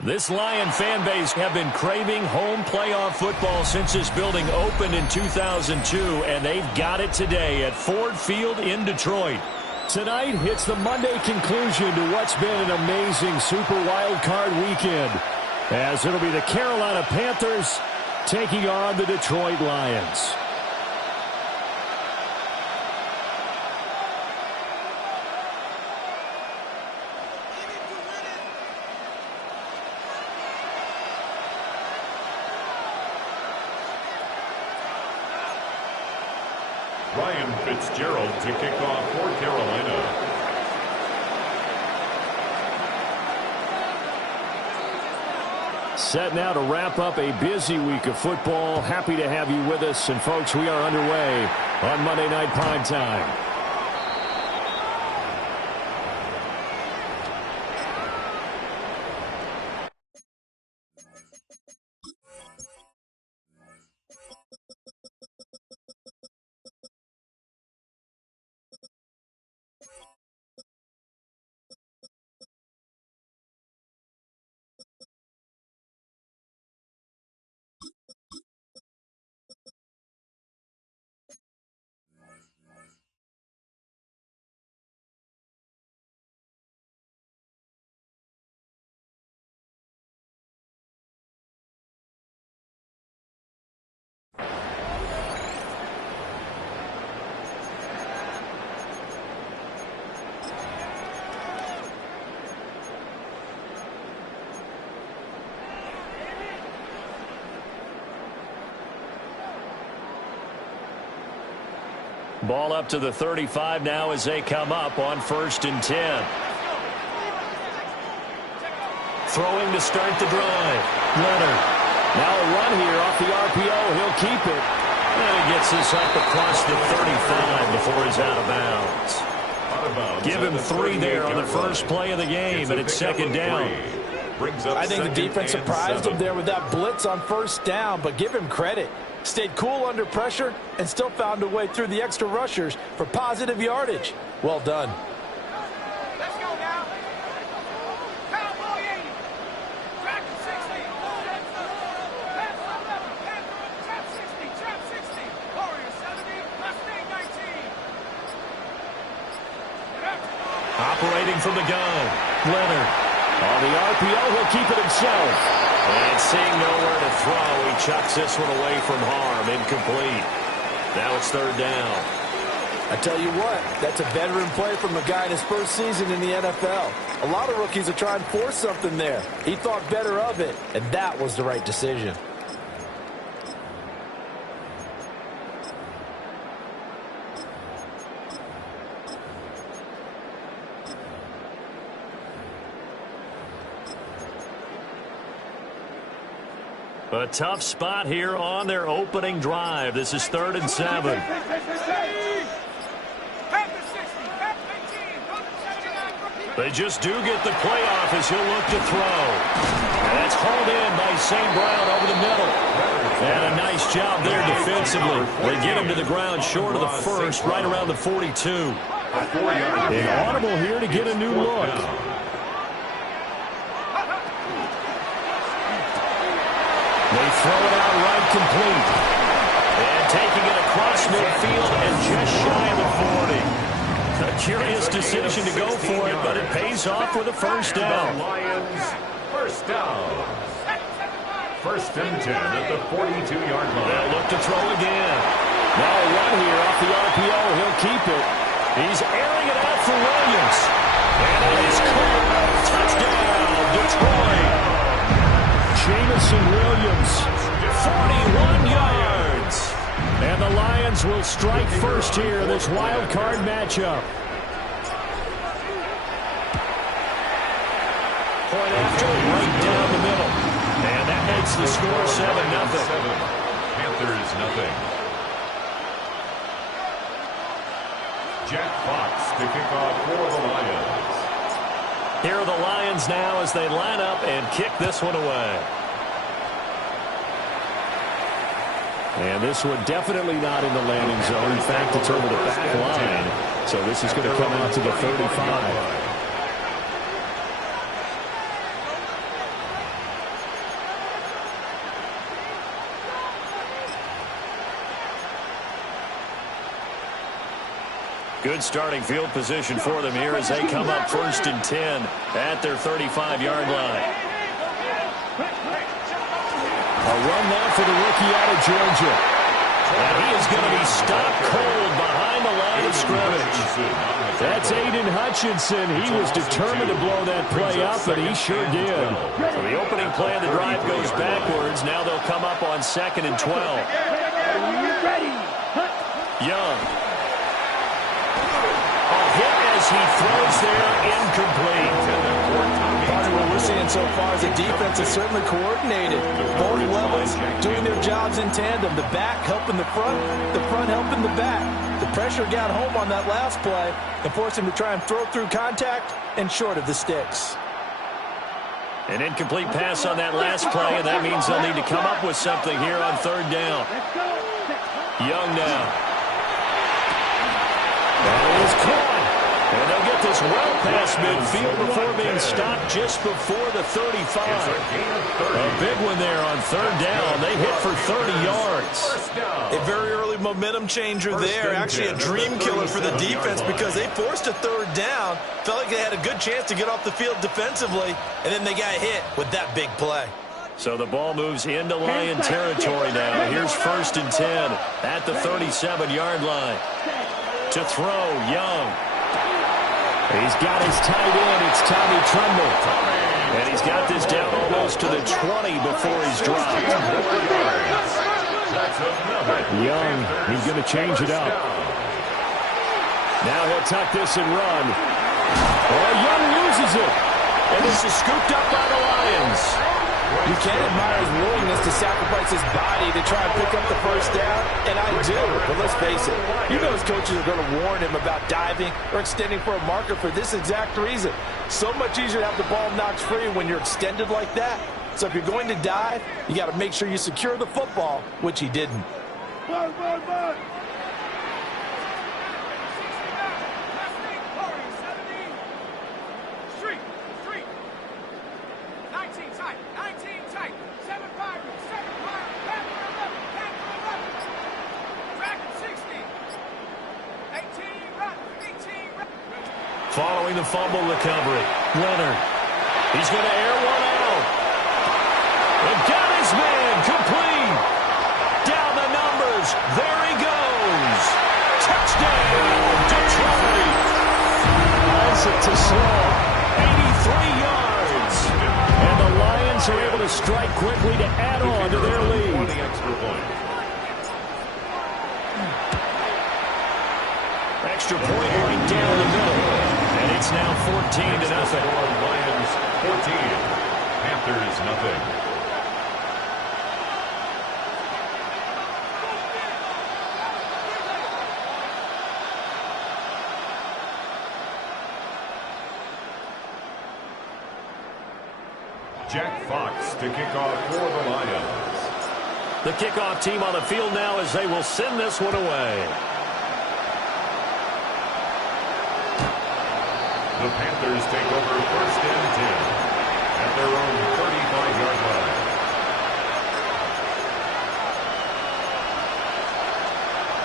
This Lion fan base have been craving home playoff football since this building opened in 2002, and they've got it today at Ford Field in Detroit. Tonight hits the Monday conclusion to what's been an amazing Super Wild Card weekend, as it'll be the Carolina Panthers taking on the Detroit Lions. Ryan Fitzgerald to kick off for Carolina. Set now to wrap up a busy week of football. Happy to have you with us. And, folks, we are underway on Monday Night Primetime. Ball up to the 35 now as they come up on 1st and 10. Throwing to start the drive. Leonard. Now a run here off the RPO. He'll keep it. And he gets this up across the 35 before he's out of bounds. Give him 3 there on the first play of the game, and it's 2nd down. I think the defense surprised him there with that blitz on 1st down, but give him credit. Stayed cool under pressure and still found a way through the extra rushers for positive yardage. Well done. Let's go now. Cowboy 80. Track 60. Pass 11. Trap 60. Trap 60. Warrior 70. Left main 19. Operating from the gun. Leonard. On the RPO, he'll keep it himself. And seeing nowhere to throw, he chucks this one away from harm. Incomplete. Now it's 3rd down. I tell you what, that's a veteran play from a guy in his first season in the NFL. A lot of rookies are trying to force something there. He thought better of it, and that was the right decision. A tough spot here on their opening drive. This is 3rd and 7. They just do get the playoff as he'll look to throw. And that's hauled in by St. Brown over the middle. And a nice job there defensively. They get him to the ground short of the first, right around the 42. An audible here to get a new look. They throw it out right complete. And taking it across midfield and just shy of the 40. A curious decision to go for it, but it pays off with a 1st down. Lions, 1st down. 1st and 10 at the 42-yard line. They'll look to throw again. Now a run here off the RPO. He'll keep it. He's airing it out for Williams. And it is caught. Touchdown, Detroit. Jamison Williams, 41 yards. And the Lions will strike first here in this wild card matchup. Point after, right down the middle. And that makes the score 7-0. Panthers nothing. Jack Fox to kick off for the Lions. Here are the Lions now as they line up and kick this one away. And this one definitely not in the landing zone. In fact, it's over the back line. So this is going to come out to the 35. Good starting field position for them here as they come up 1st and 10 at their 35-yard line. A run now for the rookie out of Georgia. And he is going to be stopped cold behind the line of scrimmage. That's Aiden Hutchinson. He was determined to blow that play up, and he sure did. So the opening play of the drive goes backwards. Now they'll come up on 2nd and 12. Young. He throws there, incomplete. Part of what we're seeing so far is the defense is certainly coordinated. Both levels doing their jobs in tandem. The back helping the front helping the back. The pressure got home on that last play and forced him to try and throw through contact and short of the sticks. An incomplete pass on that last play, and that means they'll need to come up with something here on 3rd down. Young now. That is caught. And they'll get this well past midfield before being stopped just before the 35. A big one there on 3rd down. They hit for 30 yards. A very early momentum changer there. Actually a dream killer for the defense because they forced a 3rd down. Felt like they had a good chance to get off the field defensively, and then they got hit with that big play. So the ball moves into Lion territory now. Here's 1st and 10 at the 37-yard line. To throw, Young. He's got his tight end. It's Tommy Tremble. And he's got this down almost to the 20 before he's dropped. Young, he's going to change it up. Now he'll tuck this and run. Oh, Young loses it. And this is scooped up by the Lions. You can't admire his willingness to sacrifice his body to try and pick up the 1st down, and I do, but let's face it, you know his coaches are going to warn him about diving or extending for a marker for this exact reason. So much easier to have the ball knocked free when you're extended like that. So if you're going to dive, you got to make sure you secure the football, which he didn't. Following the fumble recovery, Leonard. He's going to air one out. And got his man complete. Down the numbers. There he goes. Touchdown, Detroit. Hauls it to slow. 83 yards. And the Lions are able to strike quickly to add on to their lead. Extra point right down the middle. And it's now 14-0. Lions 14, Panthers nothing. Jack Fox to kick off for the Lions. The kickoff team on the field now as they will send this one away. The Panthers take over 1st and 10 at their own 35-yard line.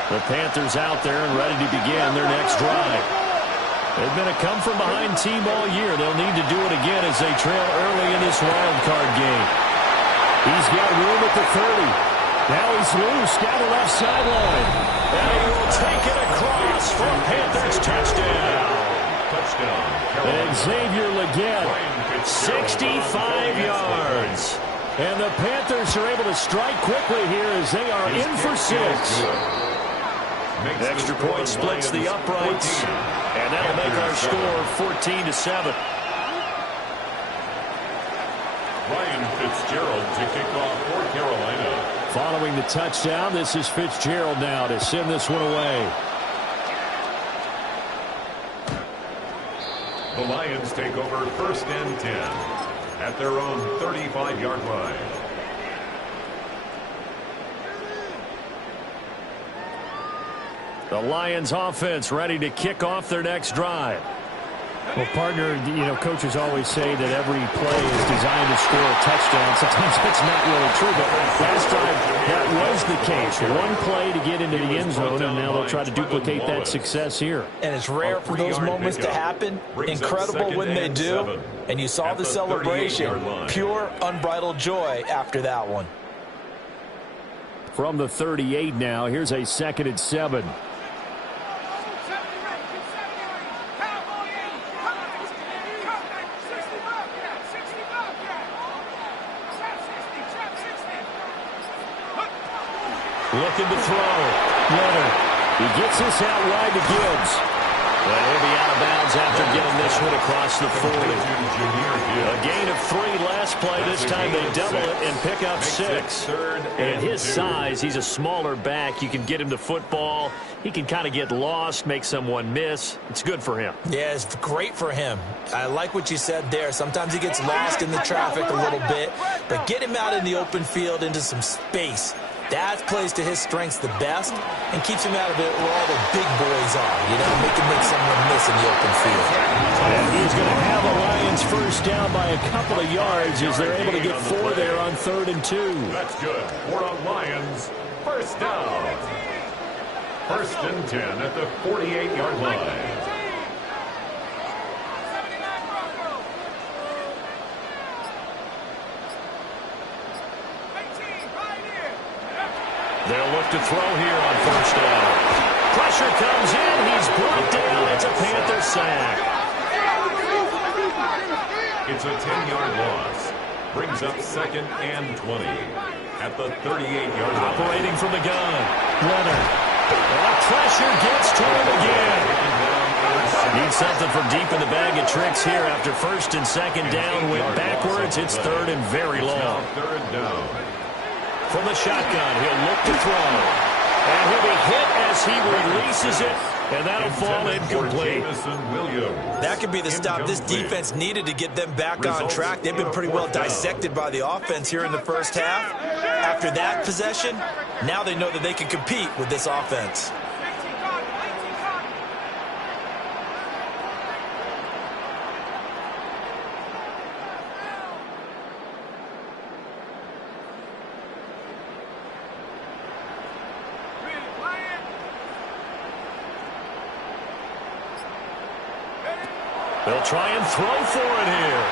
The Panthers out there and ready to begin their next drive. They've been a come-from-behind team all year. They'll need to do it again as they trail early in this wild card game. He's got room at the 30. Now he's loose down the left sideline. And he will take it across for a Panthers touchdown. And Xavier Legette, 65 yards. And the Panthers are able to strike quickly here as they are in for 6. Extra point splits the uprights. And that'll make our score 14-7. Ryan Fitzgerald to kick off for Carolina. Following the touchdown, this is Fitzgerald now to send this one away. The Lions take over 1st and 10 at their own 35-yard line. The Lions offense ready to kick off their next drive. Well, partner, coaches always say that every play is designed to score a touchdown. Sometimes that's not really true, but last drive, that was the case. One play to get into the end zone, and now they'll try to duplicate that success here. And it's rare for those moments to happen. Incredible when they do. And you saw the celebration. Pure, unbridled joy after that one. From the 38 now, here's a 2nd and 7. Looking to throw. Leonard. He gets this out wide to Gibbs. But he'll be out of bounds after getting this one across the 40. A gain of 3 last play. This time they double it and pick up 6. And his size, he's a smaller back. You can get him to football. He can kind of get lost, make someone miss. It's good for him. Yeah, it's great for him. I like what you said there. Sometimes he gets lost in the traffic a little bit. But get him out in the open field into some space. That plays to his strengths the best and keeps him out of it where all the big boys are. Make him make someone miss in the open field. And he's going to have the Lions first down by a couple of yards as they're able to get 4 there on 3rd and 2. That's good. For the Lions, first down. 1st and 10 at the 48-yard line. They'll look to throw here on 1st down. Pressure comes in. He's brought down. It's a Panther sack. It's a 10-yard loss. Brings up 2nd and 20 at the 38-yard line. Operating from the gun. Leonard. And pressure gets to him again. Needs something from deep in the bag of tricks here after 1st and 2nd down. Went backwards. It's 3rd and very long. 3rd down. From the shotgun, he'll look to throw. And he'll be hit as he releases it, and that'll fall incomplete. That could be the stop this defense needed to get them back on track. They've been pretty well dissected by the offense here in the first half. After that possession, now they know that they can compete with this offense. They'll try and throw for it here.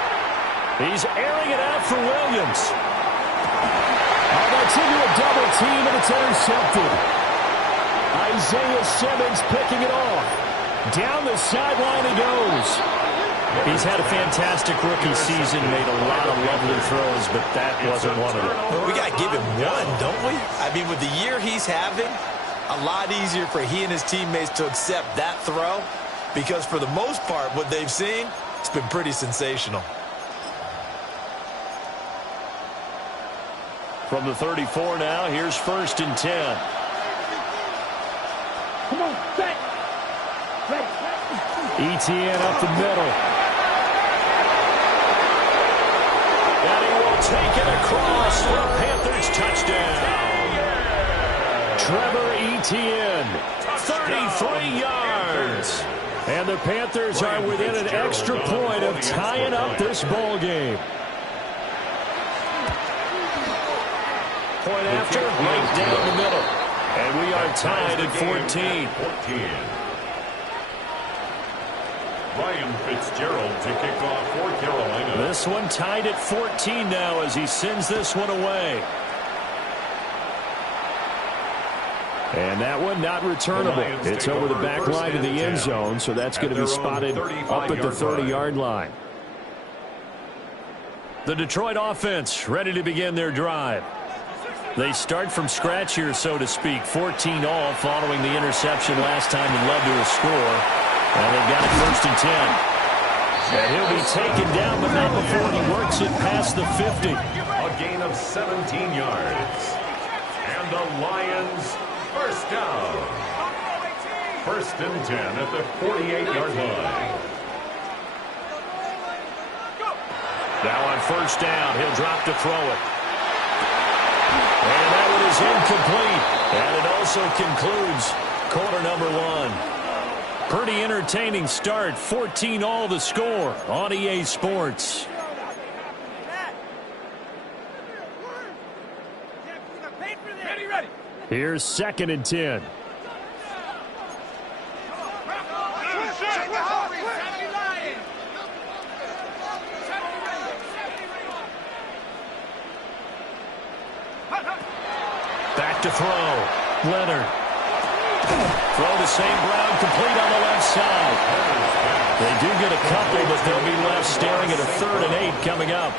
He's airing it out for Williams. Oh, that's into a double team, and it's intercepted. Isaiah Simmons picking it off. Down the sideline he goes. He's had a fantastic rookie season, made a lot of lovely throws, but that wasn't one of them. Well, we got to give him one, don't we? I mean, with the year he's having, a lot easier for he and his teammates to accept that throw. Because for the most part, what they've seen, it's been pretty sensational. From the 34 now, here's 1st and 10. Come on, back. Etienne up the middle. And he will take it across for a Panthers touchdown. Trevor Etienne, 33 yards. And the Panthers are within an extra point of tying up this ball game. Point after, right down the middle. And we are tied at 14. Ryan Fitzgerald to kick off for Carolina. This one tied at 14 now as he sends this one away. And that one not returnable. It's over the back line of the end zone, so that's going to be spotted up at the 30-yard line. The Detroit offense ready to begin their drive. They start from scratch here, so to speak. 14-all following the interception last time that led to a score. And they've got it 1st and 10. And he'll be taken down, but not before he works it past the 50. A gain of 17 yards. And the Lions, first down. 1st and 10 at the 48-yard line. Now on 1st down, he'll drop to throw it. And that one is incomplete. And it also concludes quarter number 1. Pretty entertaining start. 14-all the score on EA Sports. Here's 2nd and 10. Back to throw. Leonard. Throw to St. Brown, complete on the left side. They do get a couple, but they'll be left staring at a 3rd and 8 coming up.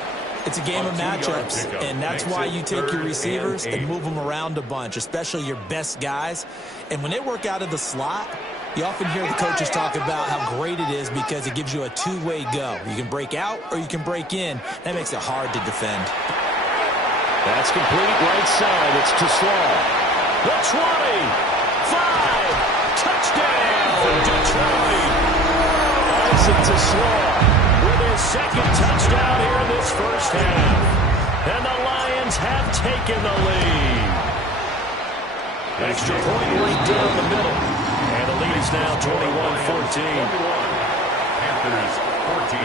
It's a game of matchups, and that's why you take your receivers and move them around a bunch, especially your best guys. And when they work out of the slot, you often hear the coaches talk about how great it is because it gives you a two-way go. You can break out or you can break in. That makes it hard to defend. That's complete right side. It's to Slaw. The 20. 5. Touchdown, Detroit. Isaac to Slaw. With his 2nd touchdown here in this 1st half. And the Lions have taken the lead. Extra point right down the middle. And the lead is now 21-14. Panthers 14.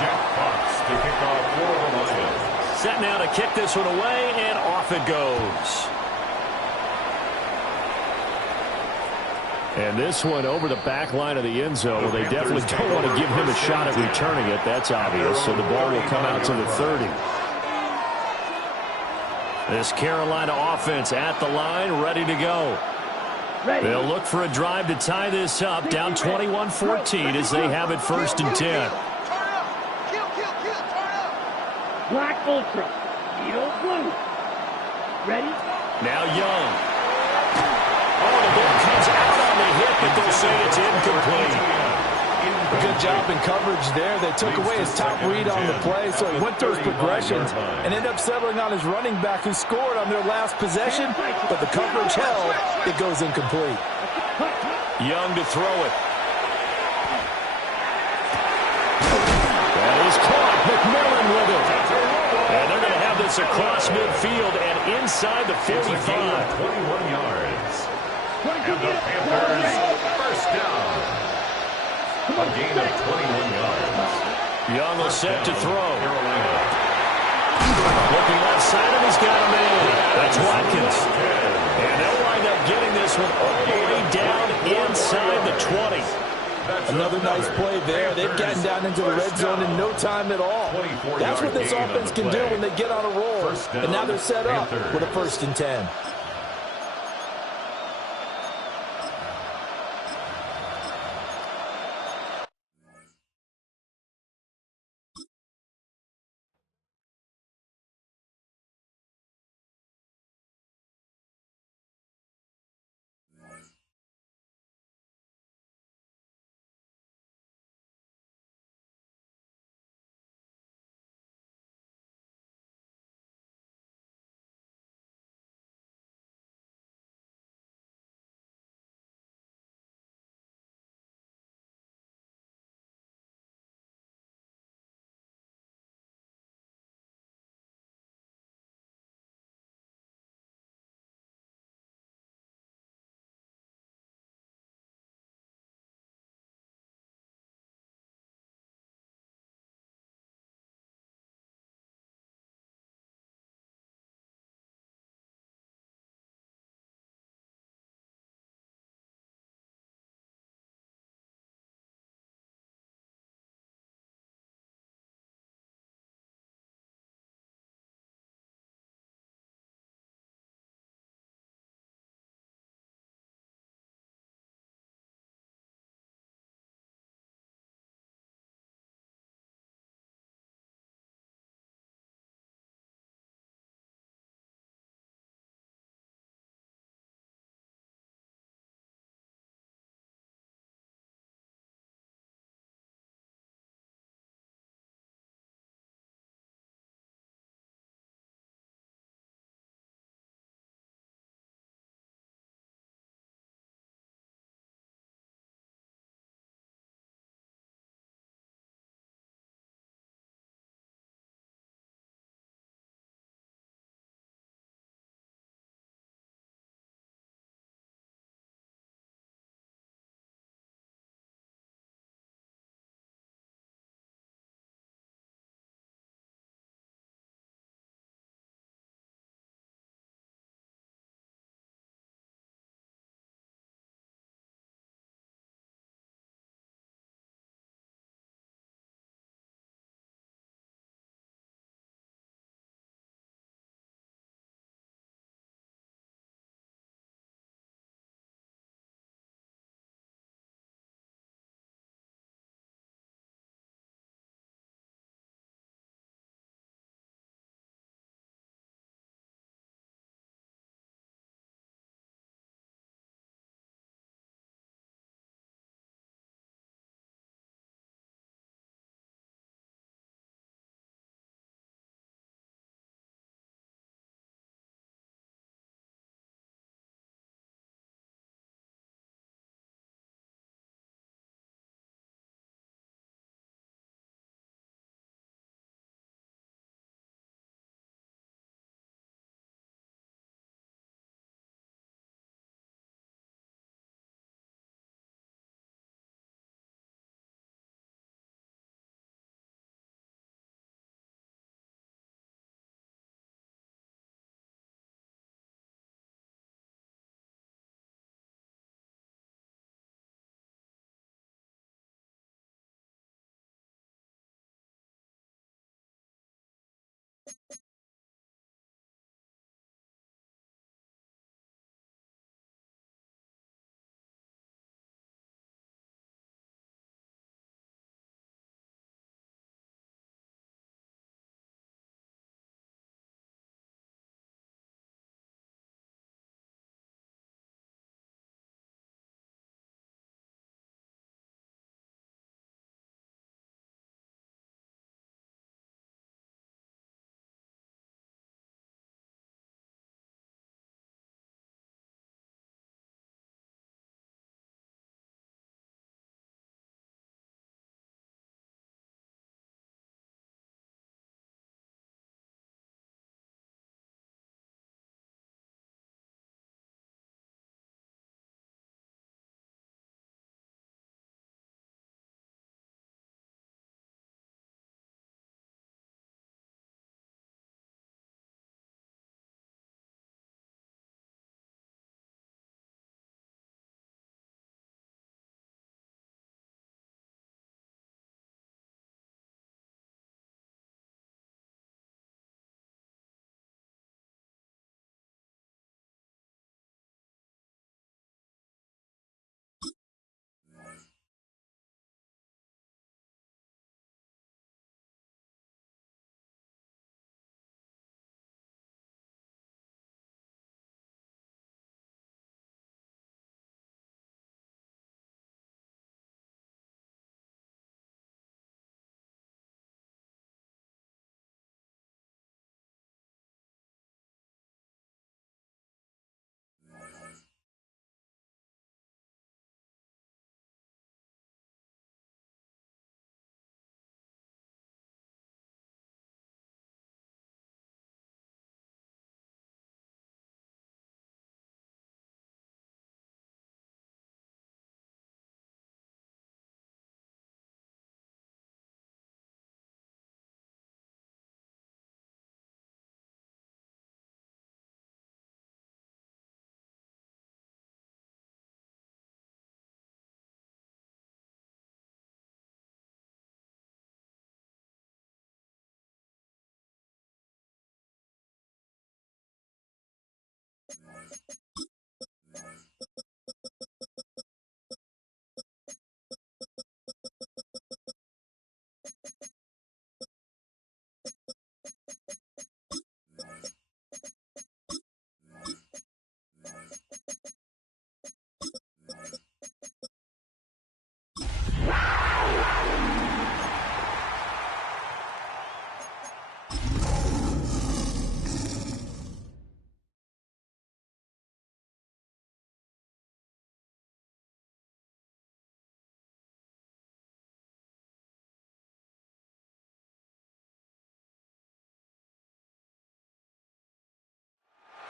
Jack Fox to kick off for the Lions. Set now to kick this one away, and off it goes. And this one over the back line of the end zone. Well, they definitely don't want to give him a shot at returning it. That's obvious. So the ball will come out to the 30. This Carolina offense at the line, ready to go. They'll look for a drive to tie this up, down 21-14 as they have it 1st and 10. Black Ultra, Beetle Blue. Ready? Now Young. Oh, the ball comes out on the hit, but they'll say it's incomplete. Good job in coverage there. They took away his top read on the play, so he went through his progressions and ended up settling on his running back who scored on their last possession, but the coverage held. It goes incomplete. Young to throw it. That is caught. McMillan with it. And they're going to have this across midfield and inside the 45. 21 yards. And the Panthers, first down. A gain of 21 yards. Young will set to throw. Carolina. Looking left side, and he's got a man. That's Watkins. And they'll wind up getting this one all the way down inside the 20. Another nice play there. They've gotten down into the red zone in no time at all. That's what this offense can do when they get on a roll. And now they're set up with a 1st and 10.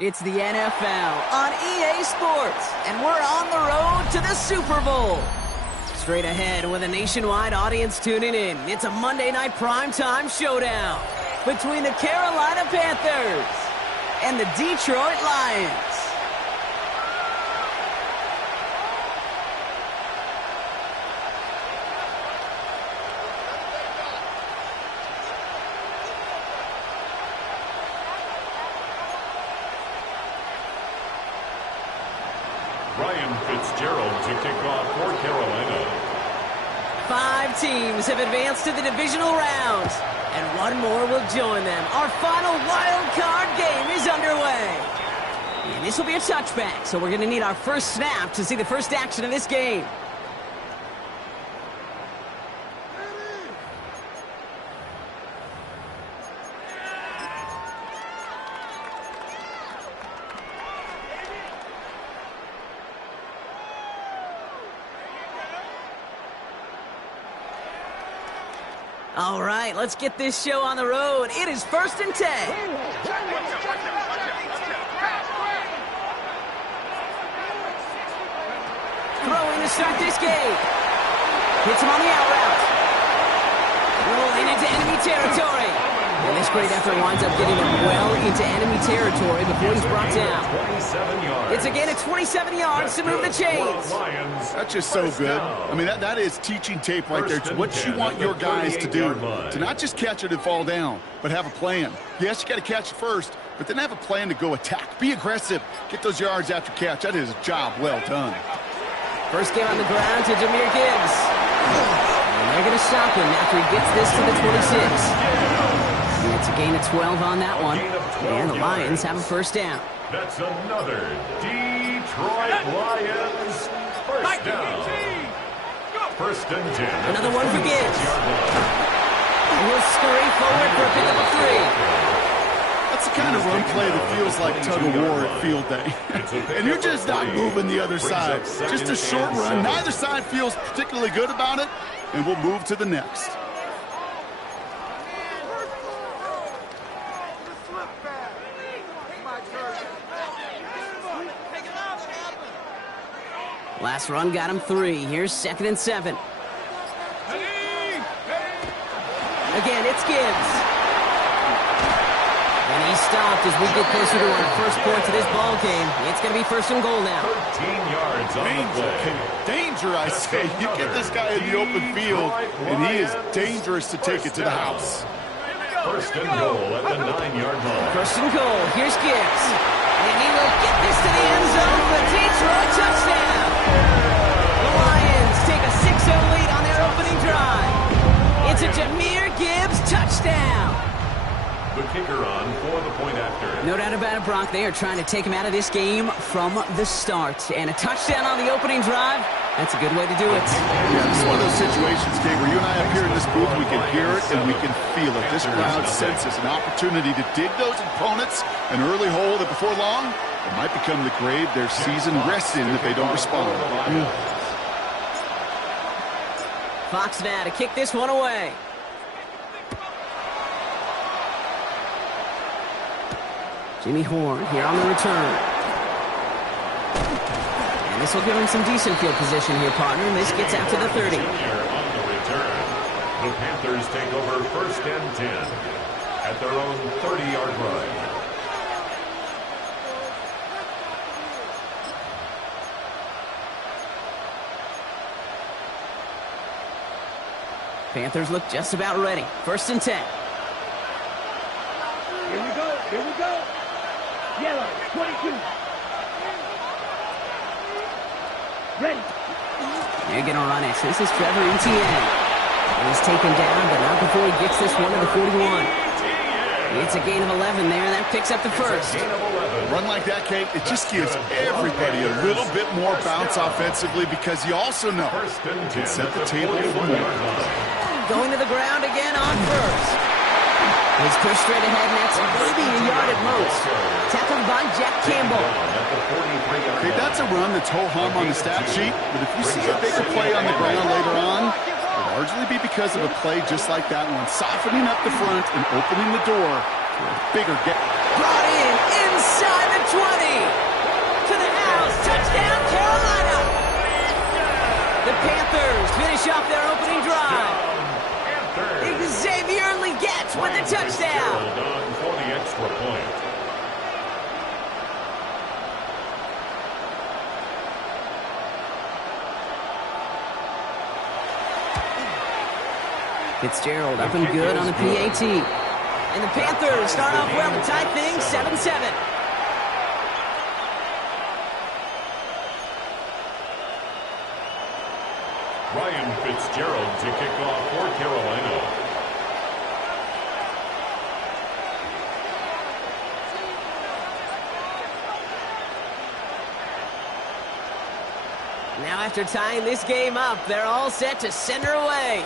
It's the NFL on EA Sports, and we're on the road to the Super Bowl. Straight ahead with a nationwide audience tuning in, it's a Monday night primetime showdown between the Carolina Panthers and the Detroit Lions. To kick off for Carolina. 5 teams have advanced to the divisional rounds, and one more will join them. Our final wild card game is underway. And this will be a touchback, so we're going to need our first snap to see the first action of this game. All right, let's get this show on the road. It is 1st and 10. Throwing to start this game. Hits him on the out route. Rolling into enemy territory. And this great effort winds up getting him well into enemy territory before he's brought down. 27 yards. It's a gain of 27 yards to move the chains. That's just so good. I mean, that is teaching tape right there. It's what you want your guys to do. To not just catch it and fall down, but have a plan. Yes, you got to catch it first, but then have a plan to go attack. Be aggressive. Get those yards after catch. That is a job well done. First game on the ground to Jahmyr Gibbs. And they're going to stop him after he gets this to the 26. And it's a gain of 12 on that one. And the Lions have a first down. That's another Detroit Lions first down. First and 10. Another one for Gibbs. And he'll scurry forward for a pick up of 3. That's the kind of run play that feels like tug-of-war at field day. And you're just not moving the other side. Just a short run. Neither side feels particularly good about it, and we'll move to the next. Last run got him 3. Here's 2nd and 7. Again, it's Gibbs. And he's stopped as we get closer to our first point to this ball game. It's going to be 1st and goal now. 13 yards on the play. Danger, I say. You get this guy in the open field, and he is dangerous to take it to the house. 1st and goal at the 9-yard line. 1st and goal. Here's Gibbs. And he will get this to the end zone for Detroit touchdown. The Lions take a 6-0 lead on their opening drive. It's a Jahmyr Gibbs touchdown. The kicker on for the point after. No doubt about it, Brock. They are trying to take him out of this game from the start. And a touchdown on the opening drive, that's a good way to do it. Yeah, this is one of those situations, Kate, where you and I up here in this booth, we can hear it and we can feel it. This crowd senses an opportunity to dig those opponents an early hole that before long, it might become the grave their season rests in if they don't respond. Fox now to kick this one away. Jimmy Horn here on the return. And this will give him some decent field position here, partner. And this gets out to the 30. On the return, the Panthers take over 1st and 10 at their own 30-yard line. Panthers look just about ready. 1st and 10. Here we go. Here we go. Yellow, 22. Ready. They're going to run it. This is Trevor Etienne. He's taken down, but not before he gets this one to the 41. It's a gain of 11 there, and that picks up the 1st. Run like that, Kate, it just gives everybody a little bit more bounce offensively because you also know you can set the table for more. Going to the ground again on 1st. He's pushed straight ahead, and that's maybe a yard at most. Tackled by Jack Campbell. Okay, that's a run that's ho-hum on the stat sheet, but if you see a bigger play on the ground later on, it'll largely be because of a play just like that one, softening up the front and opening the door for a bigger gap. Brought in inside the 20. To the house. Touchdown, Carolina. The Panthers finish off their opening drive. Xavier Legette with the touchdown. On for the extra point. Fitzgerald up and good on the PAT. And the Panthers start off well to tie things 7-7. Ryan Fitzgerald to kick off for Carolina. Now after tying this game up, they're all set to send her away.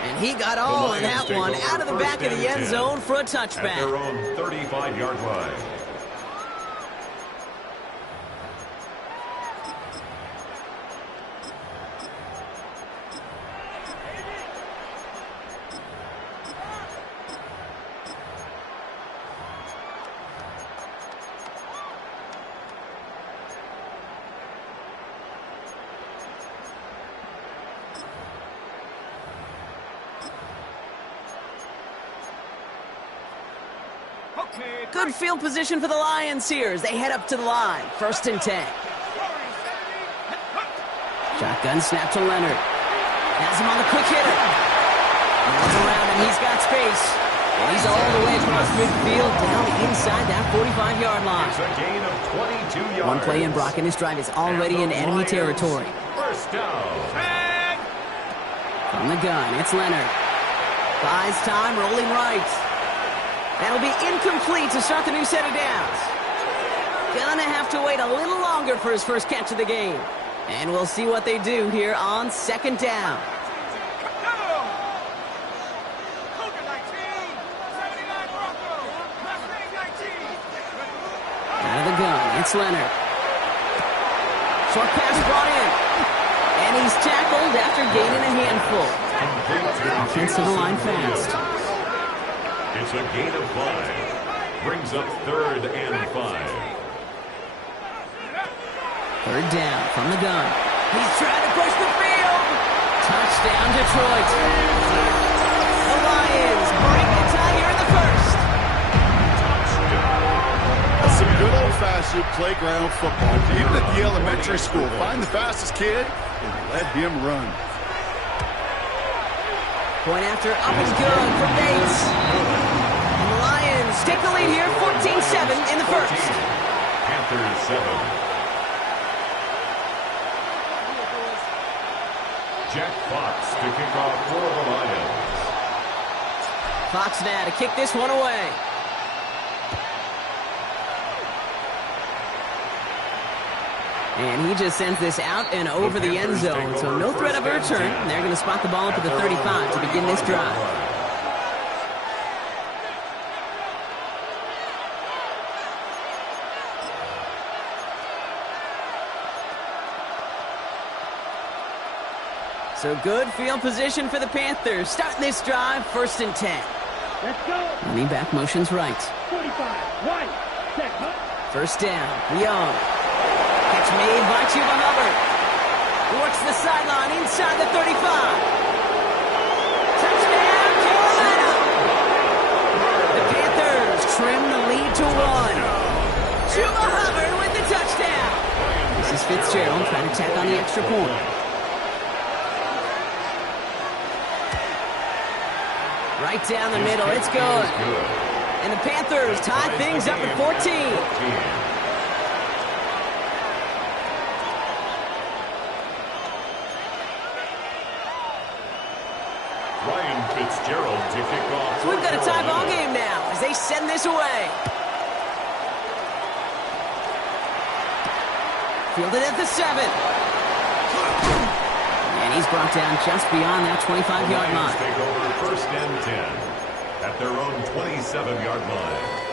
And he got all of that one out of the back of the end zone for a touchback. At their own 35-yard line. Good field position for the Lions here as they head up to the line. 1st and 10. Shotgun snap to Leonard. Has him on the quick hitter. Runs around and he's got space. And he's all the way across midfield down inside that 45-yard line. It's a gain of 22 yards. One play in Brock and his drive is already in enemy territory. First down. From the gun, it's Leonard. Buys time, rolling right. That'll be incomplete to start the new set of downs. Gonna have to wait a little longer for his first catch of the game. And we'll see what they do here on 2nd down. Out of the gun, it's Leonard. Short pass brought in. And he's tackled after gaining a handful. Offensive line fast. It's a gain of 5. Brings up 3rd and 5. 3rd down from the gun. He's trying to push the field. Touchdown, Detroit. The Lions break the tie here in the 1st. That's some good old-fashioned playground football. Even at the elementary school, find the fastest kid and let him run. Point after up and good from Bates. And the Lions take the lead here, 14-7 in the 1st. Panthers 7. Jack Fox to kick off for the Lions. Fox now to kick this one away. And he just sends this out and over the end zone, so no threat of a return. They're going to spot the ball up at the 35 to begin this drive. So good field position for the Panthers. Starting this drive, 1st and 10. Let's go. Running back motions right. 45, right, set, 1st down, Young. Catch made by Chuba Hubbard. Works the sideline inside the 35. Touchdown, Carolina! The Panthers trim the lead to 1. Chuba Hubbard with the touchdown. This is Fitzgerald trying to tack on the extra point. Right down the middle, it's good. And the Panthers tie things up at 14. Ryan Fitzgerald to kick off. So we've got a tie ball game now as they send this away. Fielded at the 7. And he's brought down just beyond that 25-yard line. Take over 1st and 10 at their own 27-yard line.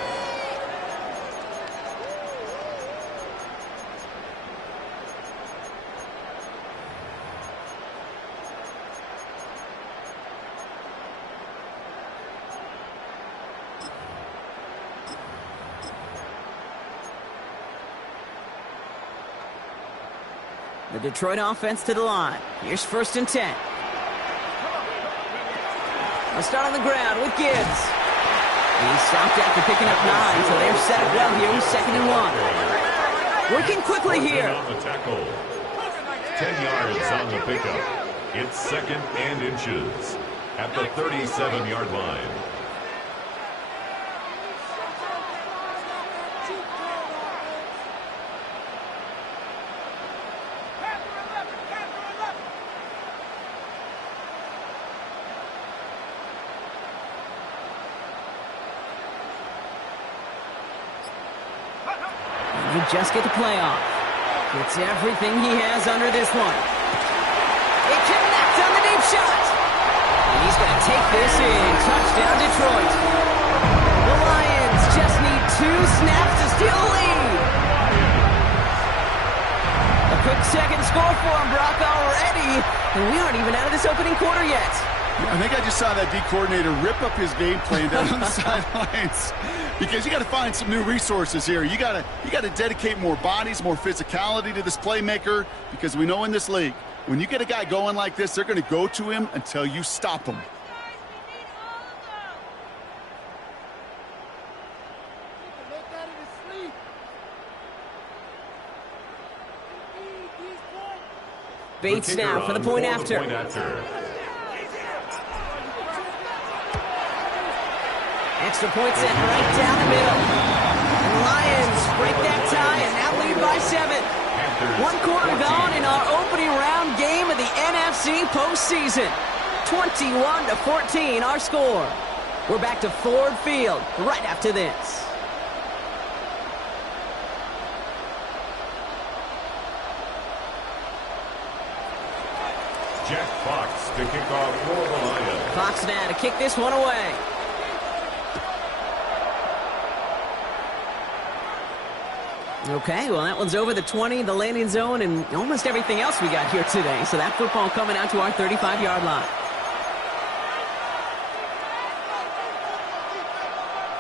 The Detroit offense to the line. Here's 1st and 10. Let's start on the ground with Gibbs. He stopped after picking up 9, so they're set up well here with 2nd and 1. Working quickly here. On the tackle. 10 yards on the pickup. It's 2nd and inches at the 37-yard line. They just get the play off. Gets everything he has under this one. It connects on the deep shot. And he's going to take this in. Touchdown, Detroit. The Lions just need 2 snaps to steal the lead. A quick second score for him, Brock, already. And we aren't even out of this opening quarter yet. I think I just saw that D coordinator rip up his game plan down on the sidelines because you got to find some new resources here. You got to dedicate more bodies, more physicality to this playmaker because we know in this league, when you get a guy going like this, they're going to go to him until you stop him. Bates now for the point after. Extra point set right down the middle. And Lions break that tie and now lead by 7. 1 quarter gone in our opening round game of the NFC postseason. 21-14 our score. We're back to Ford Field right after this. Jack Fox to kick off for the Lions. Fox now to kick this one away. Okay, well, that one's over the 20, the landing zone, and almost everything else we got here today. So that football coming out to our 35-yard line.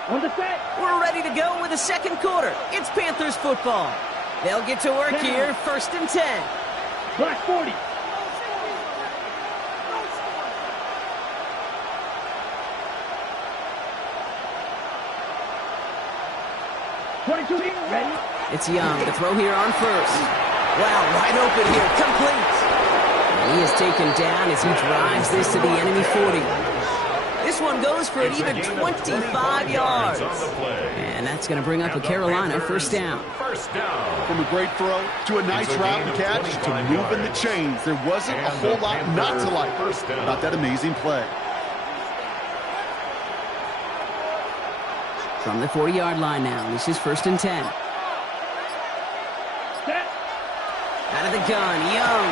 On the set. We're ready to go with the second quarter. It's Panthers football. They'll get to work here, 1st and 10. Black 40. Ready? It's Young to throw here on 1st. Wow, wide open here, complete. And he is taken down as he drives this to the enemy 40. This one goes for an even 25 yards. And that's going to bring up a Carolina first down. From a great throw to a nice route and catch to moving the chains. There wasn't a whole lot not to like about that amazing play. From the 40-yard line now, this is 1st and 10. Set. Out of the gun, Young.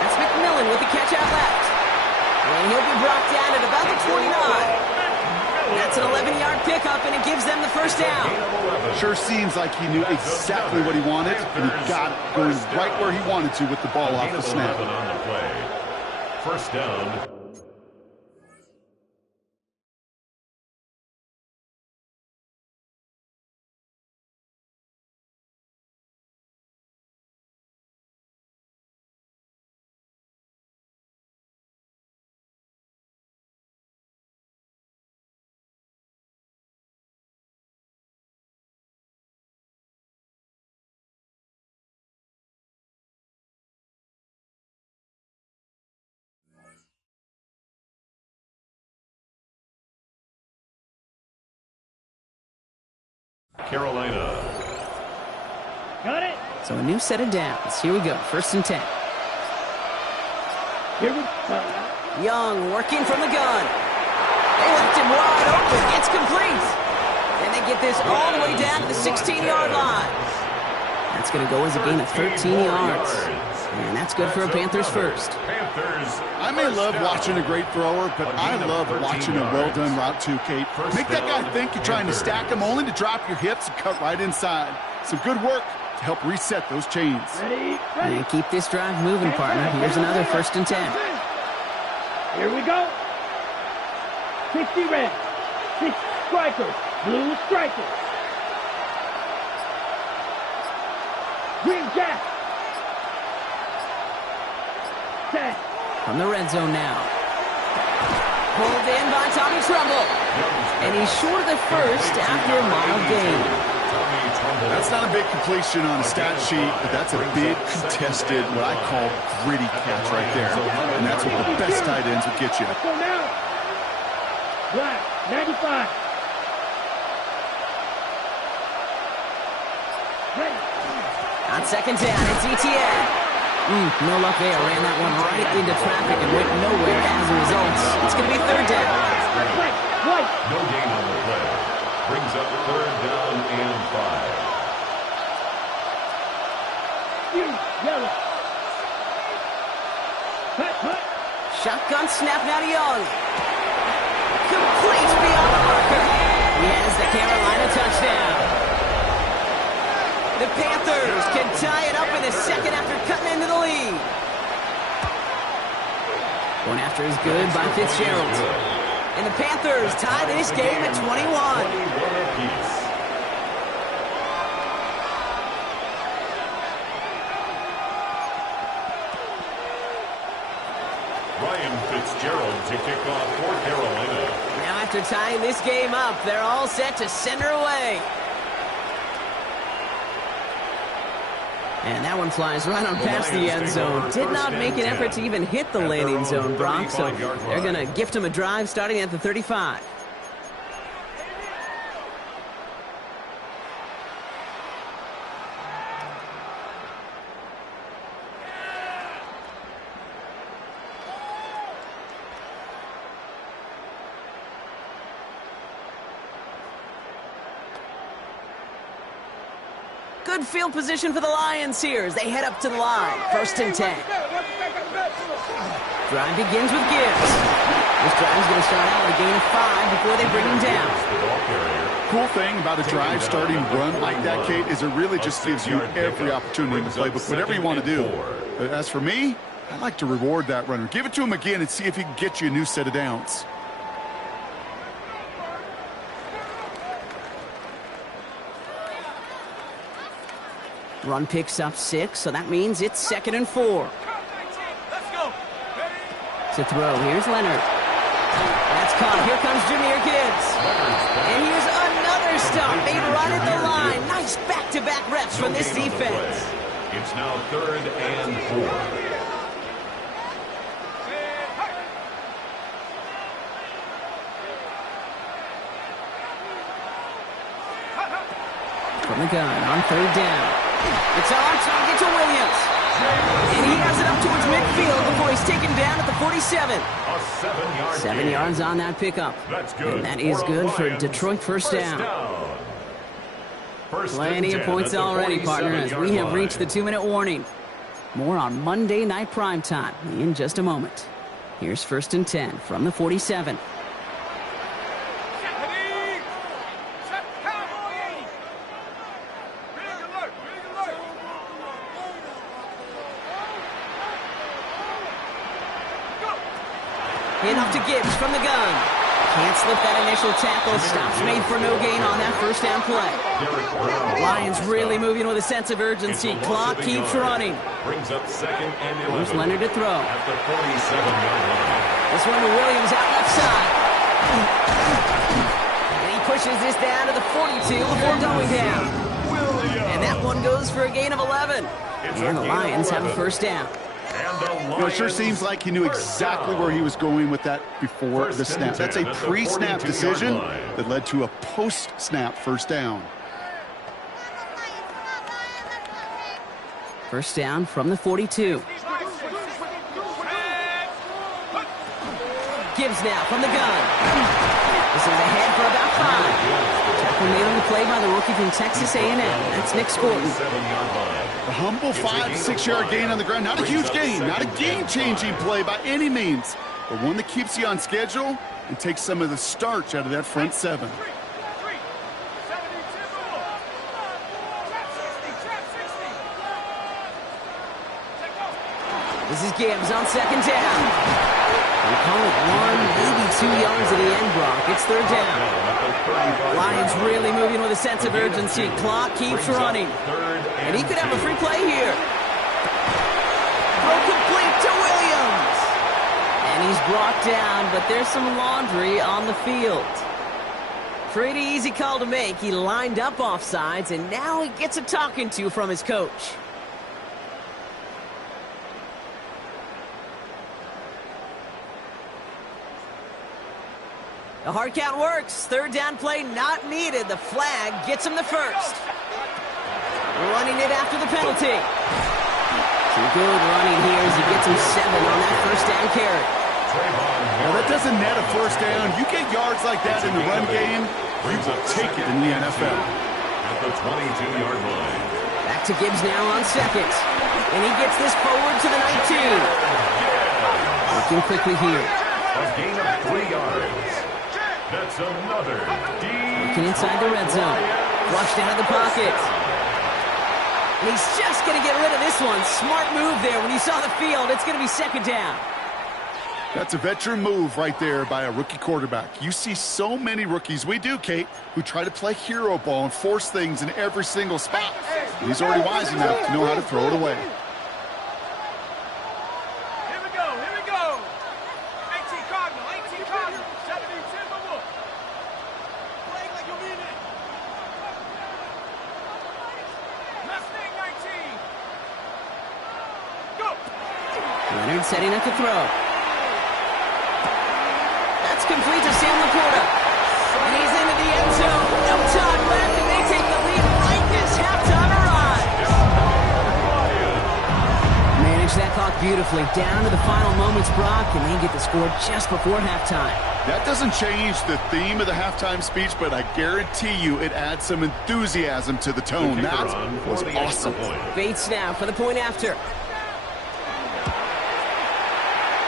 That's McMillan with the catch out left. And he'll be brought down at about the 29. That's an 11-yard pickup, and it gives them the first down. Sure seems like he knew exactly what he wanted, and he got it going right where he wanted to with the ball off the snap. On the play. First down. Carolina. Got it. So a new set of downs. Here we go, 1st and 10. Here we go. Young working from the gun. They left him wide open. It's complete. And they get this all the way down to the 16-yard line. That's going to go as a gain of 13 yards. And that's good for a Panthers first. I may love watching a great thrower, but I love watching a well-done route too, Kate. Make that guy think you're trying to stack him only to drop your hips and cut right inside. Some good work to help reset those chains. Ready. And keep this drive moving, partner. Here's another 1st and 10. Here we go. 60 red. 6 strikers. Blue strikers. Green jack. Set. From the red zone now. Pulled in by Tommy Trumbull. And he's short of the first after a mild gain. That's not a big completion on a stat sheet, but that's a big contested, what I call gritty catch right there. And that's what the best tight ends will get you. Let's go now. Black, 95. Ready. On 2nd down, it's ETN. No luck there. Ran that one right into traffic and went nowhere as a result. It's going to be 3rd down. White. No gain on the play. Brings up 3rd down and 5. Yellow. Hut. Shotgun snap now to Young. Complete beyond the marker. He has the Carolina touchdown. The Panthers can tie it up in the second after cutting into the lead. One after is good by Fitzgerald. And the Panthers tie this game at 21. 21 apiece. Ryan Fitzgerald to kick off for Carolina. Now after tying this game up, they're all set to send her away. And that one flies right on past the end zone. Did not make an effort to even hit the landing zone, Brock. So they're going to gift him a drive starting at the 35. Good field position for the Lions here as they head up to the line. 1st and 10. Drive begins with Gibbs. This drive's going to start out with a gain of 5 before they bring him down. Cool thing about a drive starting run like that, Kate, is it really just gives you every opportunity to play whatever you want to do. But as for me, I like to reward that runner. Give it to him again and see if he can get you a new set of downs. Run picks up 6, so that means it's 2nd and 4. To throw, here's Leonard. That's caught. Here comes Jahmyr Gibbs. And here's another stop made right at the line. Nice back-to-back reps from this defense. It's now 3rd and 4. From the gun on 3rd down. It's on target to Williams. And he has it up towards midfield before he's taken down at the 47. A 7-yard 7 yards on that pickup. That's good. And that is good for Detroit first down. Plenty of points already, partner, as we have reached the 2-minute warning. More on Monday Night Primetime in just a moment. Here's 1st and 10 from the 47. Enough to Gibbs from the gun. Can't slip that initial tackle. Stops made for no gain on that 1st down play. Lions really moving with a sense of urgency. Clock keeps running. Brings up 2nd and 11. Here's Leonard to throw. At the 47-yard line. This one to Williams out left side. And he pushes this down to the 42 before going down. And that one goes for a gain of 11. And the Lions have a 1st down. It sure seems like he knew exactly where he was going with that before the snap. That's a pre-snap decision that led to a post-snap 1st down. 1st down from the 42. Gibbs now from the gun. This is ahead for about 5. Tackle made on the play by the rookie from Texas A&M. That's Nick Scorton. A humble 5-6 yard gain on the ground. Not a huge gain, not a game-changing play by any means, but one that keeps you on schedule and takes some of the starch out of that front 7. This is Gibbs on 2nd down. We call it 1, maybe 2 yards at the end, Brock. It's 3rd down. Lions really moving with a sense of urgency. Clock keeps running. And he could have a free play here. Throw complete to Williams. And he's brought down, but there's some laundry on the field. Pretty easy call to make. He lined up offsides, and now he gets a talking to from his coach. The hard count works. 3rd down play not needed. The flag gets him the 1st. Running it after the penalty. Some good running here as he gets him 7 on that 1st down carry. Well, that doesn't net a 1st down. You get yards like that in the run game, you will take it in the NFL. At the 22-yard line. Back to Gibbs now on 2nd. And he gets this forward to the 19. Working quickly here. A gain of 3 yards. That's another Working inside the red zone. Flushed out of the pocket. And he's just going to get rid of this one. Smart move there. When you saw the field, it's going to be 2nd down. That's a veteran move right there by a rookie quarterback. You see so many rookies, we do, Kate, who try to play hero ball and force things in every single spot. He's already wise enough to know how to throw it away. Here we go, here we go. 18 Cardinal, 72 Timberwolf. Playing like you mean it. Left thing, 19. setting up to throw. That's complete to Sam Laporta. And he's into the end zone. No time left, and they take the lead right as halftime arrives. Manage that clock beautifully. Down to the final moments, Brock, and they get the score just before halftime. That doesn't change the theme of the halftime speech, but I guarantee you it adds some enthusiasm to the tone. That was awesome. Bates now for the point after.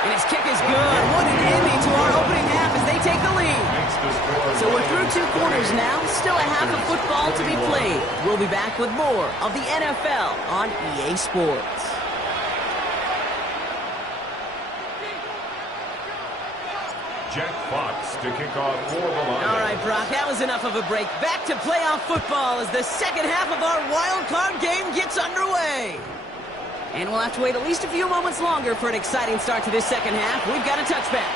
And his kick is good. What an ending to our opening half as they take the lead. So we're through 2 quarters now. Still a half of football to be played. We'll be back with more of the NFL on EA Sports. Jack Fox to kick off for the Lions. All right, Brock, that was enough of a break. Back to playoff football as the second half of our wild card game gets underway. And we'll have to wait at least a few moments longer for an exciting start to this second half. We've got a touchback.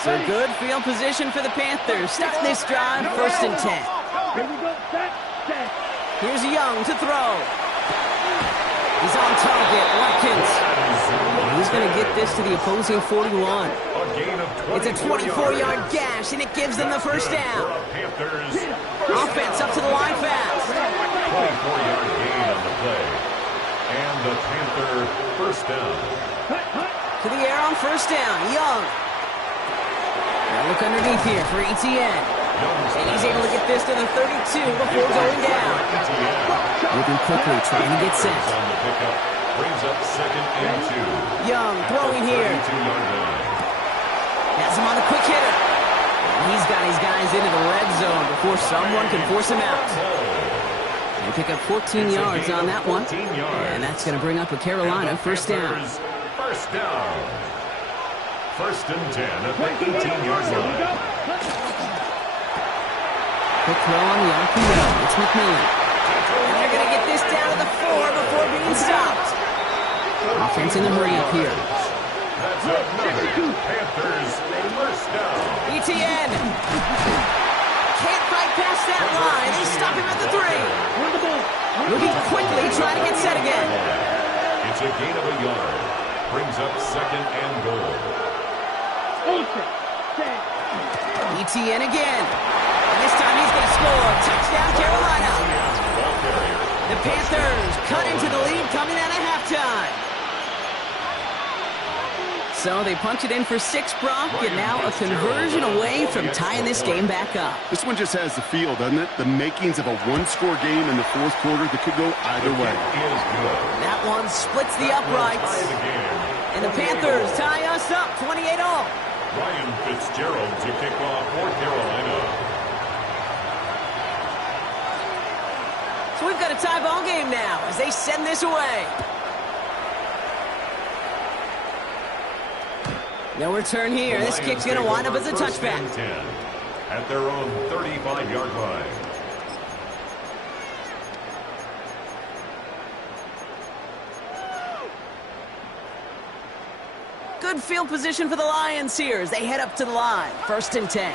So good field position for the Panthers. Starting this drive, 1st and 10. Here we go. Set. Here's Young to throw. He's on target, Watkins. He's going to get this to the opposing 41. It's a 24-yard gash, and it gives them the first down. Offense up to the line fast. 24-yard gain on the play. And the Panther first down. To the air on first down, Young. Now look underneath here for Etienne. And he's able to get this to the 32 before going down. Moving quickly, trying to get set. On the pickup, brings up 2nd and 2. Young throwing here. Has him on the quick hitter. And he's got his guys into the red zone before someone can force him out. They pick up 14 yards on that one. And that's going to bring up a Carolina first down. First down. 1st and 10 at the 18-yard line. Quick throw on the RPO. It's McMillan. And they're going to get this down to the 4 before being stopped. Offense in the hurry up here. That's another Panthers first down. Etienne. Can't fight past that line. They stop him at the 3. Moving quickly, trying to get set again. It's a gain of a yard. Brings up 2nd and goal. Etienne again. And this time he's going to score. Touchdown, Carolina. The Panthers cut into the lead coming out of halftime. So they punch it in for 6, Brock, and now a conversion away from tying this game back up. This one just has the feel, doesn't it? The makings of a one-score game in the 4th quarter that could go either way. That one splits the uprights. And the Panthers tie us up 28-all. Ryan Fitzgerald to kick off for Carolina. So we've got a tie ball game now as they send this away. No return here. This kick's going to wind up as a touchback. 10 at their own 35-yard line. Good field position for the Lions here as they head up to the line. 1st and 10.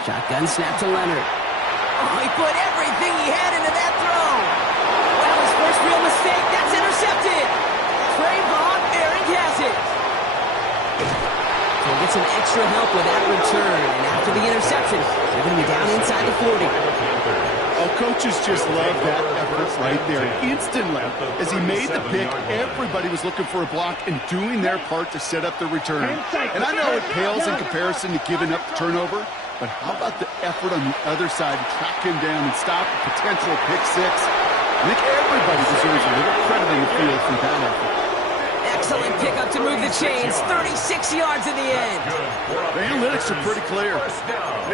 Shotgun snap to Leonard. Oh, he put everything he had into that throw. Well, his first real mistake. That's intercepted. Trayvon Merrick has it. So he'll get some extra help with that return. And after the interception, they're going to be down inside the 40. Oh, coaches just love that effort right there. Instantly, as he made the pick, everybody was looking for a block and doing their part to set up the return. And I know it pales in comparison to giving up the turnover, but how about the effort on the other side to track him down and stop a potential pick 6? I think everybody deserves a little credit in the field for that effort. Excellent pickup to move the chains. 36 yards in the end. The analytics are pretty clear.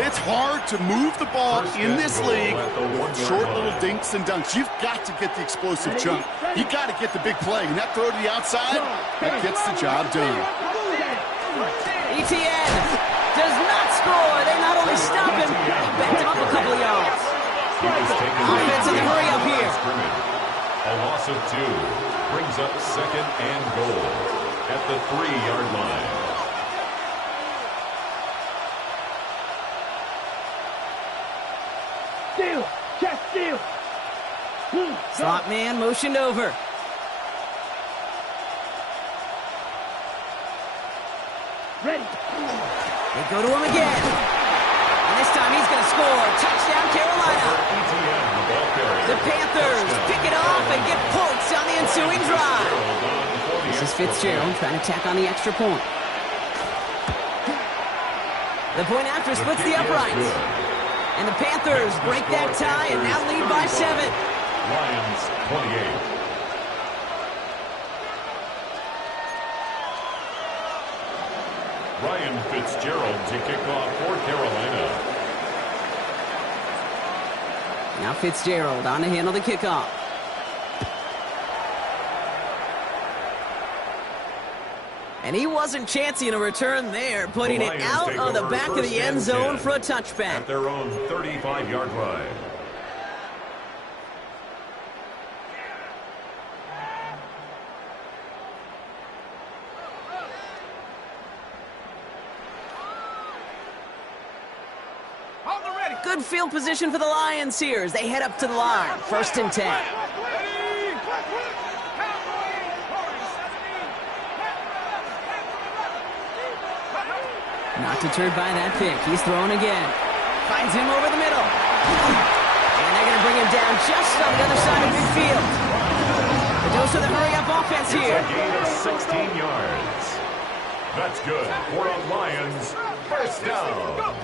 It's hard to move the ball in this league with short little dinks and dunks. You've got to get the explosive chunk. You've got to get the big play. And that throw to the outside, that gets the job done. ETN does not score. They not only stop him, they backed him up a couple of yards. Offense in the hurry up here. A loss of 2 brings up second and goal at the 3-yard line. Steal! Check steal! Slot man motioned over. Ready! They go to him again. And this time he's going to score. Touchdown, Carolina. The Panthers pick it off and get points on the ensuing drive. This is Fitzgerald trying to tack on the extra point. The point after splits the uprights. And the Panthers break that tie and now lead by 7. Lions 28. Ryan Fitzgerald to kick off for Carolina. Now Fitzgerald on to handle the kickoff. And he wasn't chancing a return there, putting it out of the back of the end zone for a touchback. At their own 35-yard line. Good field position for the Lions here as they head up to the line. 1st and 10. Not deterred by that pick. He's throwing again. Finds him over the middle. And they're going to bring him down just on the other side of midfield. The dose of the hurry-up offense here. It's a gain of 16 yards. That's good for a Lions first down.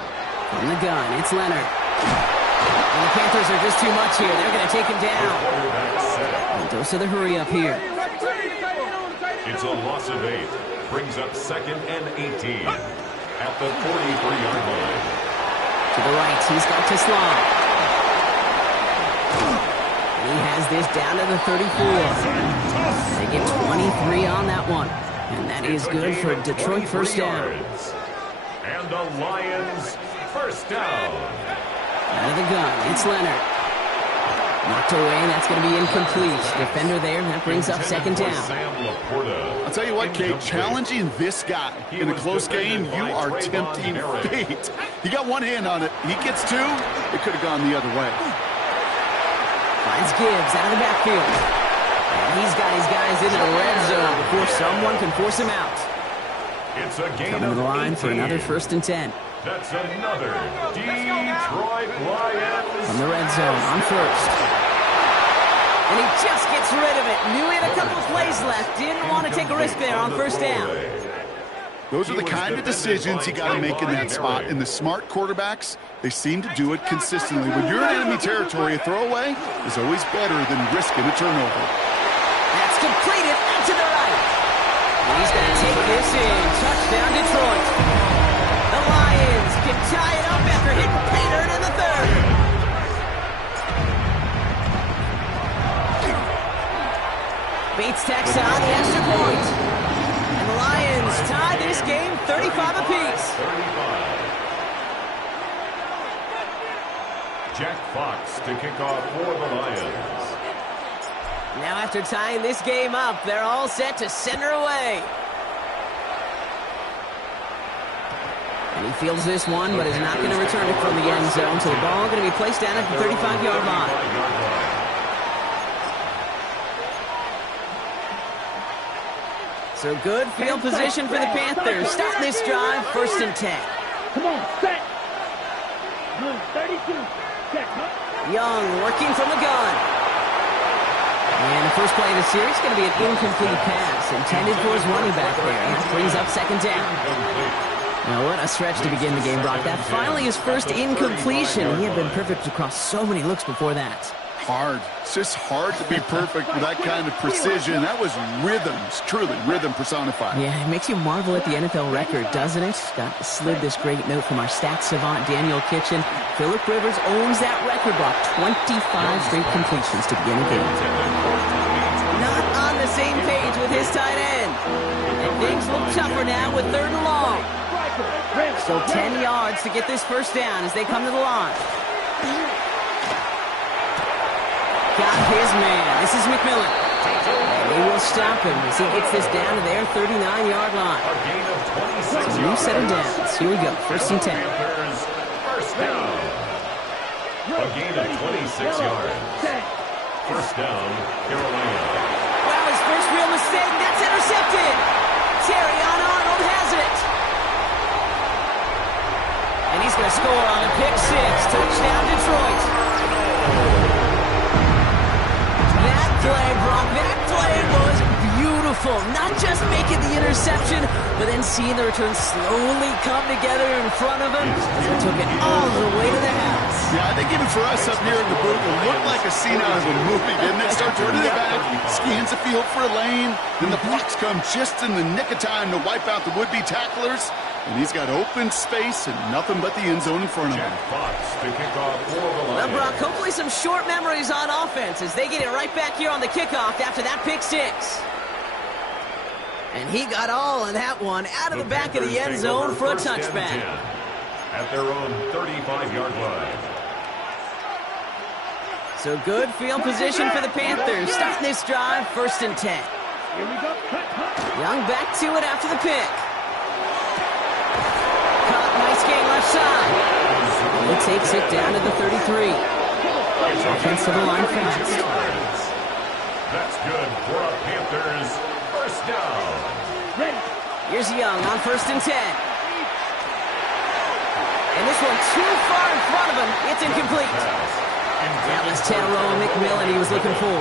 From the gun, it's Leonard. And the Panthers are just too much here. They're going to take him down. The dose of the hurry-up here. It's a loss of 8. Brings up 2nd and 18. At the 43-yard line. To the right, he's got to slide. And he has this down to the 34. They get 23 on that one. And that is good for Detroit first down. And the Lions first down. Out of the gun, it's Leonard. Knocked away, that's going to be incomplete. Defender there, that brings up 2nd down. I'll tell you what, Kate, challenging this guy in a close game, you are tempting fate. He got one hand on it. He gets 2. It could have gone the other way. Finds Gibbs out of the backfield. And he's got his guys in the red zone before someone can force him out. It's a gain Coming to the line 18. for another 1st and 10. That's another Detroit Lions. From the red zone on 1st. And he just gets rid of it. Knew he had a couple of plays left. Didn't want to take a risk there on 1st down. Those are the kind of decisions you got to make in that spot. And the smart quarterbacks, they seem to do it consistently. When you're in enemy territory, a throwaway is always better than risking a turnover. That's completed and to the right. And he's going to take this in. Touchdown, Detroit. The Lions can tie it up after hitting pay dirt in the 3rd. Bates tacks on the extra point. And the Lions tie this game 35 apiece. 35. Jack Fox to kick off for the Lions. Now after tying this game up, they're all set to send her away. And he fields this one, but is not going to return it from the end zone. So the ball going to be placed down at the 35-yard line. So good field position for the Panthers. Start this drive, 1st and 10. Come on, set. 32. Check. Young working from the gun. And the first play of the series is going to be an incomplete pass intended for his running back there. And that brings up 2nd down. Now, what a stretch to begin the game, Brock. That finally his first incompletion. He had been perfect across so many looks before that. Hard. It's just hard to be perfect with that kind of precision. That was rhythm. It's truly rhythm personified. Yeah, it makes you marvel at the NFL record, doesn't it? Slid this great note from our stats savant, Daniel Kitchen. Phillip Rivers owns that record block. 25 straight completions to begin a game. Not on the same page with his tight end. And things look tougher now with 3rd and long. So 10 yards to get this first down as they come to the line. Got his man. This is McMillan. And they will stop him as he gets this down to their 39-yard line. So a new set of downs. Here we go. 1st and 10. First down. A gain of 26 yards. First down, Carolina. Wow, his first real mistake. That's intercepted. Terry Arnold has it. And he's going to score on a pick 6. Touchdown, Detroit. That play was beautiful. Not just making the interception, but then seeing the return slowly come together in front of him as he took it all the way to the house. Yeah, I think even for us up here in the booth, it looked like a scene out of a movie, didn't it? Starts running it back, scans the field for a lane, then the blocks come just in the nick of time to wipe out the would-be tacklers, and he's got open space and nothing but the end zone in front of him. To kick off for the Well, Lions. Brock, hopefully some short memories on offense as they get it right back here on the kickoff after that pick 6. And he got all of that one out of the back of the end zone for a touchback. At their own 35-yard line. So good field position for the Panthers. Starting this drive, 1st and 10. Young back to it after the pick. Caught, nice game left side. He takes it down to the 33. Offense to the line fast. That's good for a Panthers first down. Here's Young on 1st and 10. And this one too far in front of him. It's incomplete. That was Tyrone McMillan he was looking for.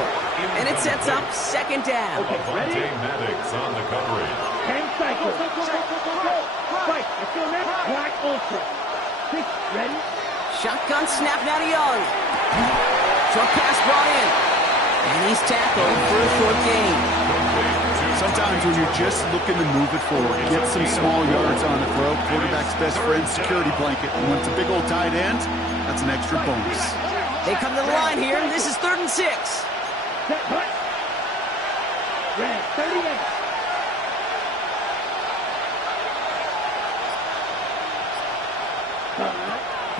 And it sets up 2nd down. Avante Maddox on the coverage. 10 cycles. Fight. Let's go next. Black Ultra. 6. Ready? Shotgun snap now to Young. Short pass brought in. And he's tackled for a short gain. Sometimes when you're just looking to move it forward, get some small yards on the throw, quarterback's best friend, security blanket. And when it's a big old tight end, that's an extra bonus. They come to the line here. This is 3rd and 6. Set. Cut. Red. 38.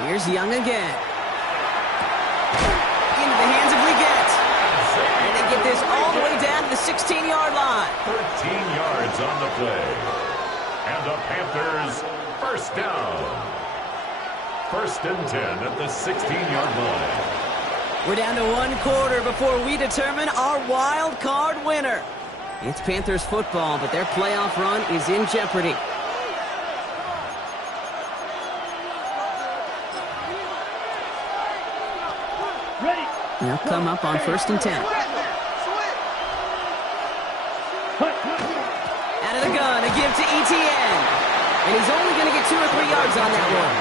Here's Young again. Into the hands of Leggett. And they get this all the way down to the 16-yard line. 13 yards on the play. And the Panthers first down. 1st and 10 at the 16-yard line. We're down to 1 quarter before we determine our wild card winner. It's Panthers football, but their playoff run is in jeopardy. Ready. They'll come up on 1st and 10. Out of the gun, a give to Etienne. And he's only going to get 2 or 3 yards on that one.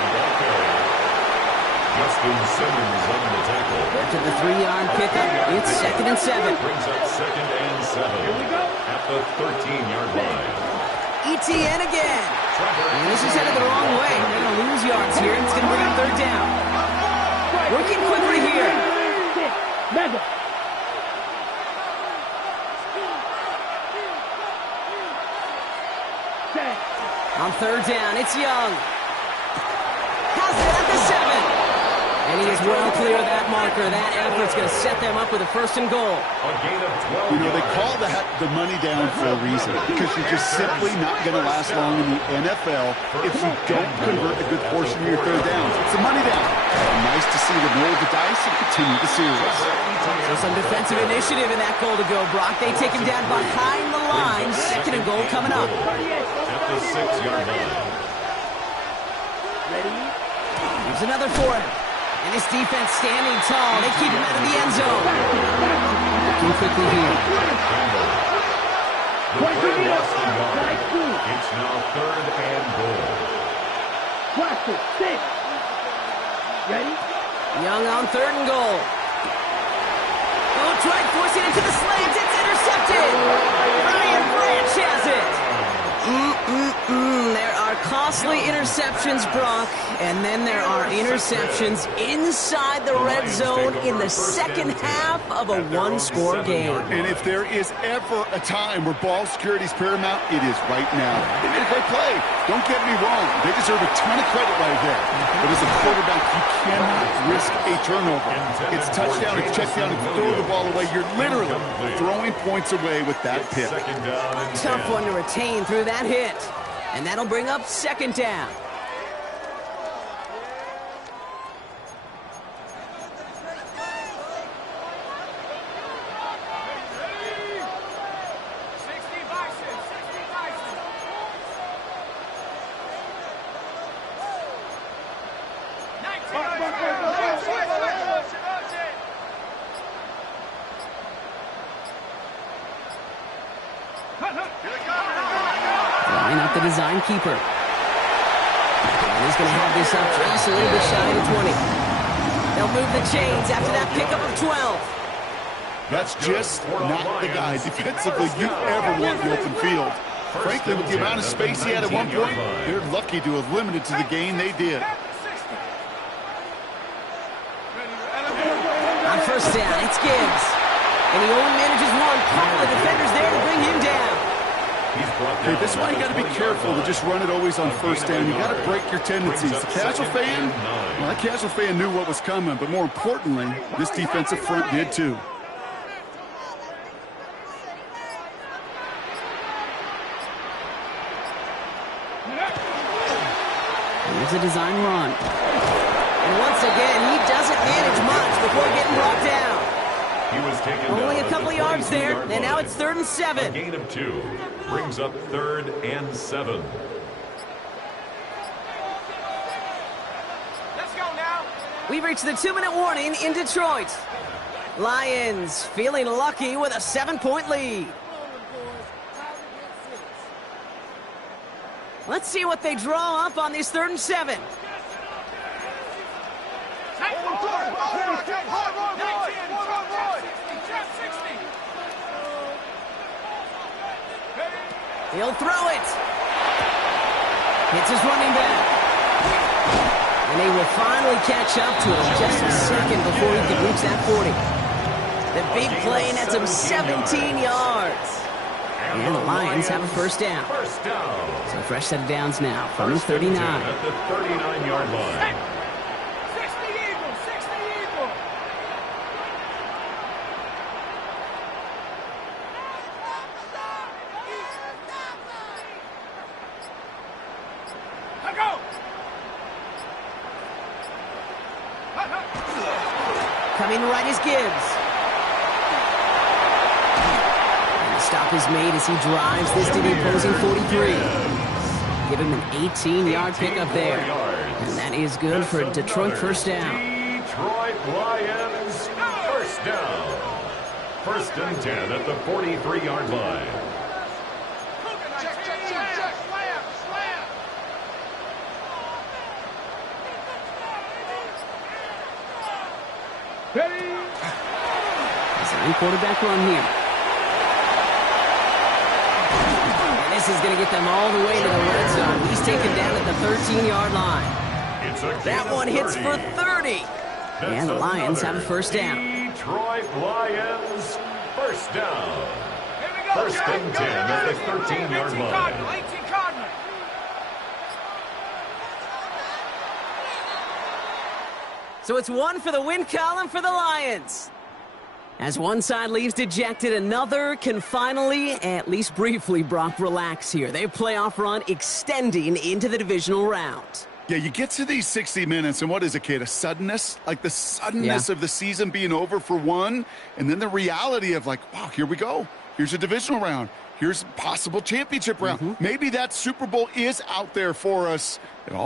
Justin Simmons on the tackle. After the 3-yard pickup, it's 2nd and 7. Brings up 2nd and 7 at the 13-yard line. Etienne again. And this is headed the wrong way. They're going to lose yards here, and it's going to bring up 3rd down. Working quickly here. Mega. On 3rd down, it's Young. Has it at the 7. And he is well clear of that marker. That effort's going to set them up with a 1st and goal. A gain of 12 You know, they call that the money down for a reason, because you're just simply not going to last long in the NFL if you don't convert a good portion of your 3rd downs. It's a money down. And nice to see them roll the dice and continue the series. So some defensive initiative in that goal to go, Brock. They take him down behind the line. 2nd and goal coming up. at the 6-yard line. Ready? Here's another for him. And his defense standing tall. They keep him out of the end zone. Looking quickly here. It's now 3rd and goal. Blaster, 6. Ready? Young on 3rd and goal. That's right, forcing it to the slants. It's intercepted. Ryan Branch has it. There are costly interceptions, Brock, and then there are interceptions inside the red zone in the second half of a one-score game. And if there is ever a time where ball security is paramount, it is right now. They made a great play. Don't get me wrong. They deserve a ton of credit right there. But as a quarterback, you cannot risk a turnover. It's touchdown, it's check down, it's throw the ball away. You're literally throwing points away with that pick. Tough one to retain through that hit. And that'll bring up second down. Line up the design keeper. And he's going to have this up just a little bit shy of 20. They'll move the chains after that pickup of 12. That's just not the guy defensively you ever want in the open field. Frankly, with the amount of space he had at one point, they're lucky to have limited to the gain they did. On first down, it's Gibbs. And he only manages one. Couple of defenders there to bring him down. Hey, this is why you got to be careful to just run it always on first down. You got to break your tendencies. The casual fan, well, that casual fan knew what was coming, but more importantly, this defensive front did too. Here's a design run. And once again, he doesn't manage much before getting brought down. He was taken Only down a couple of yards there, and now it's 3rd and 7. A gain of 2 brings up 3rd and 7. Let's go now. We've reached the 2-minute warning in Detroit. Lions feeling lucky with a 7-point lead. Let's see what they draw up on this 3rd and 7. He'll throw it. Hits his running back. And he will finally catch up to him just a second before he can reach that 40. The big play nets him 17 yards. And the Lions have a first down. So a fresh set of downs now from the 39. At the 39-yard line. 60 Eagles, 60 Eagles. Let go. Coming right is Gibbs. Stop is made as he drives this to the opposing 43. Give him an 18-yard pickup there. And that is good for a Detroit first down. Detroit Lions first down. 1st and 10 at the 43-yard line. Check. Slam. Design quarterback run here. This is going to get them all the way to the red zone. He's taken down at the 13-yard line. That one hits for 30. And the Lions have a first down. Detroit Lions first down. 1st and 10 at the 13-yard line. 18 Cardinal. So it's one for the win column for the Lions. As one side leaves dejected, another can finally, at least briefly, Brock, relax here. Their playoff run extending into the divisional round. Yeah, you get to these 60 minutes, and what is it, Kate? A suddenness? Like the suddenness of the season being over for one, and then the reality of like, wow, here we go. Here's a divisional round. Here's a possible championship round. Maybe that Super Bowl is out there for us. It all